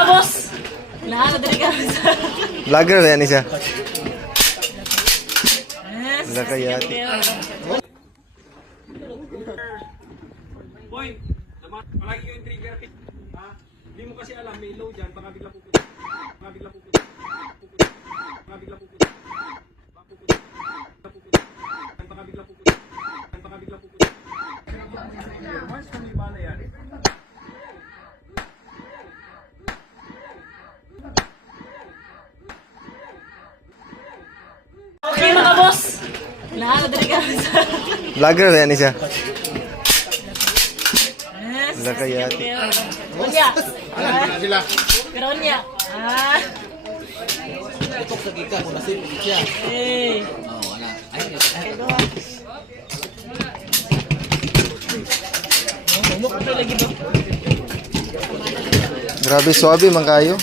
mga boss. Lahat na ka. Vlogger na yan siya. Yes. Wala kaya. Boy, palagi yung trigger. Ha? Hindi mo kasi alam, may low dyan, baka bigla pupunta. Baka bigla pupunta. Baka bigla pupunta. Baka bigla pupunta. Baka bigla pupunta. Once kung may bala yan. Okay mga boss. Lahat na ka. Vlogger na yan siya. Yes. Wala kaya. Unya. Pero unya. Tok sa gika kung nasip siya. Eh. Oh, wala. Ay, Lagi ba? Grabe, swabe man kayo.